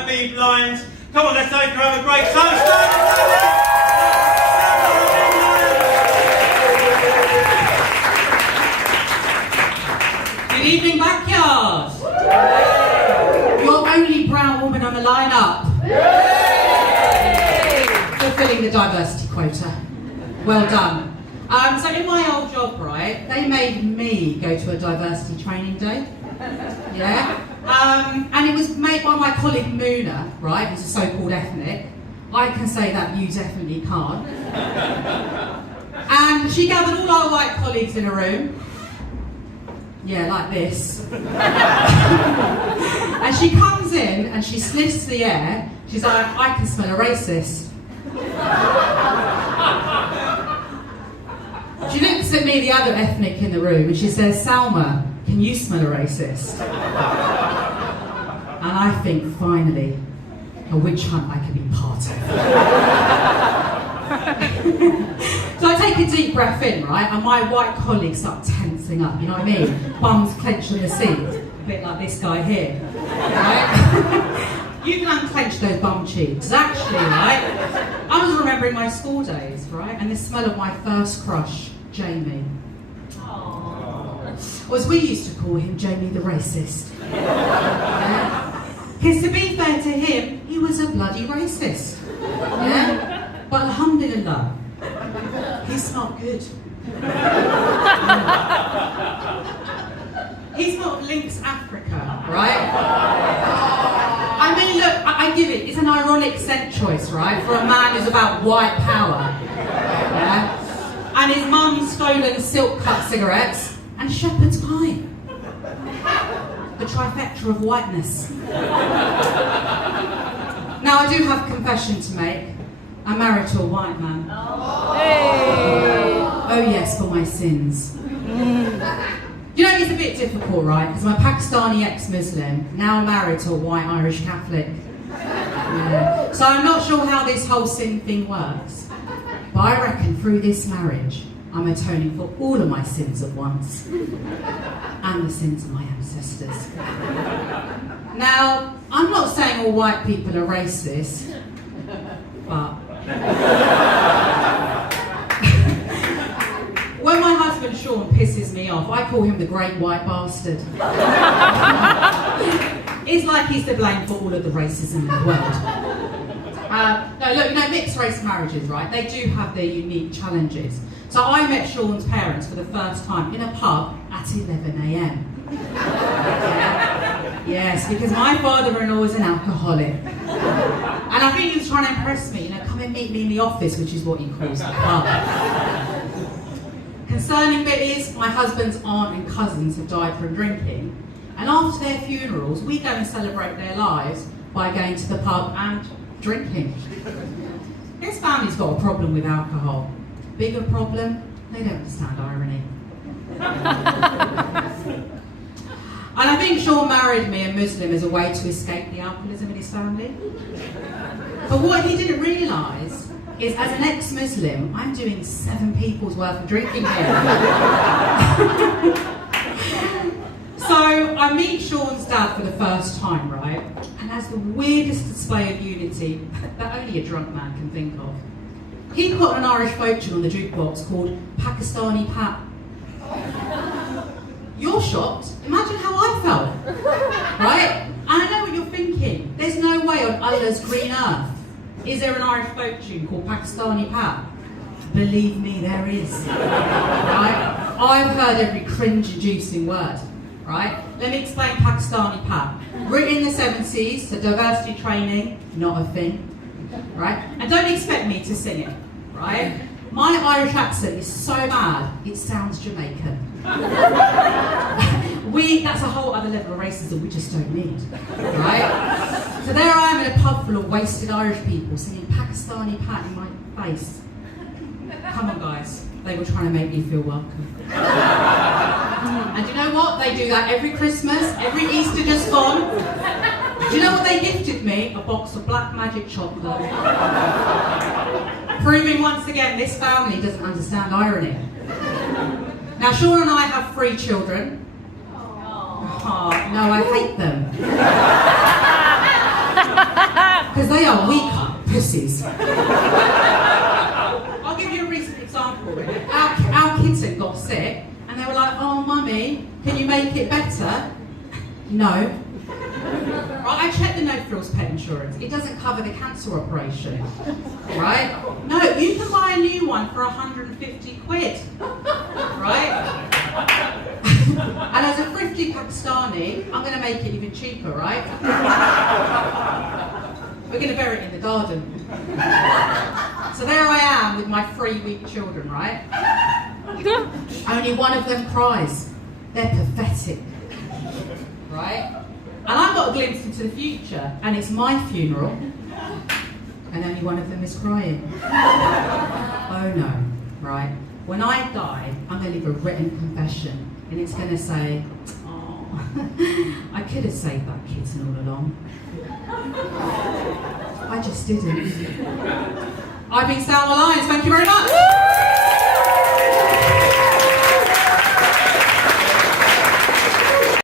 happy lions. Come on, let's have a great time. Good evening, backyard. Your only brown woman on the lineup. Fulfilling the diversity quota. Well done. So in my old job, right, they made me go to a diversity training day. Yeah. And it was made by my colleague Muna, right, who's a so-called ethnic. I can say that, you definitely can't. And she gathered all our white colleagues in a room. Yeah, like this. And she comes in and she sniffs the air. She's like, I can smell a racist. She looks at me, the other ethnic in the room, and she says, Salma, can you smell a racist? And I think, finally, a witch hunt I can be part of. So I take a deep breath in, right, and my white colleagues start tensing up, you know what I mean? Bums clenched in the seat, a bit like this guy here, right? You can unclench those bum cheeks. Actually, right, I was remembering my school days, right, and the smell of my first crush, Jamie. Or as we used to call him, Jamie the racist. Because to be fair to him, he was a bloody racist. Yeah? But alhamdulillah, he smelled good. He's not Lynx Africa, right? I mean, look, I give it, it's an ironic scent choice, right, for a man who's about white power. Yeah? And his mum's stolen silk cut cigarettes and shepherd's pie. The trifecta of whiteness. Now, I do have a confession to make. I'm married to a white man. Oh yes, for my sins. You know, it's a bit difficult, right? Because I'm a Pakistani ex-Muslim, now married to a white Irish Catholic. Yeah. So I'm not sure how this whole sin thing works. But I reckon through this marriage, I'm atoning for all of my sins at once. And the sins of my ancestors. Now, I'm not saying all white people are racist, but when my husband Sean pisses me off, I call him the great white bastard. It's like he's to blame for all of the racism in the world. No, look, you know, mixed race marriages, right? They do have their unique challenges. So I met Sean's parents for the first time in a pub at 11 a.m. Yes, because my father-in-law is an alcoholic. And I think he was trying to impress me, you know, come and meet me in the office, which is what he calls the pub. Concerning bit is, my husband's aunt and cousins have died from drinking, and after their funerals, we go and celebrate their lives by going to the pub and drinking. His family's got a problem with alcohol. Bigger problem, they don't understand irony. And I think Sean married me, a Muslim, as a way to escape the alcoholism in his family. But what he didn't realise is, as an ex-Muslim, I'm doing 7 people's worth of drinking here. So I meet Sean's dad for the first time, right? And has the weirdest display of unity that only a drunk man can think of. He put an Irish folk tune on the jukebox called Pakistani Pat. You're shocked. Imagine how I felt, right? And I know what you're thinking. There's no way on Allah's green earth is there an Irish folk tune called Pakistani Pat. Believe me, there is. Right? I've heard every cringe-inducing word. Right? Let me explain Pakistani Pat. Written in the 70s, so diversity training, not a thing. Right? And don't expect me to sing it. Right? My Irish accent is so bad, it sounds Jamaican. That's a whole other level of racism we just don't need, right? So there I am in a pub full of wasted Irish people singing Pakistani Pat in my face. Come on guys, they were trying to make me feel welcome. And you know what? They do that every Christmas, every Easter just gone. Do you know what they gifted me? A box of black magic chocolate. Proving once again this family doesn't understand irony. Now Sean and I have 3 children. Oh, no, I hate them. they are weaker pussies. I'll give you a recent example. Our kids had got sick, and they were like, "Oh, mummy, can you make it better?" No. Right, I checked the no frills pet insurance. It doesn't cover the cancer operation. Right? No, you can buy a new one for 150 quid. Right? And as a thrifty Pakistani, I'm going to make it even cheaper, right? We're going to bury it in the garden. So there I am with my 3-week children, right? Only one of them cries. They're pathetic. Right? And I've got a glimpse into the future, and it's my funeral, and only one of them is crying. Oh no, right? When I die, I'm going to leave a written confession, and it's going to say, "Oh, I could have saved that kitten all along. I just didn't." I've been Salma Lyons, thank you very much.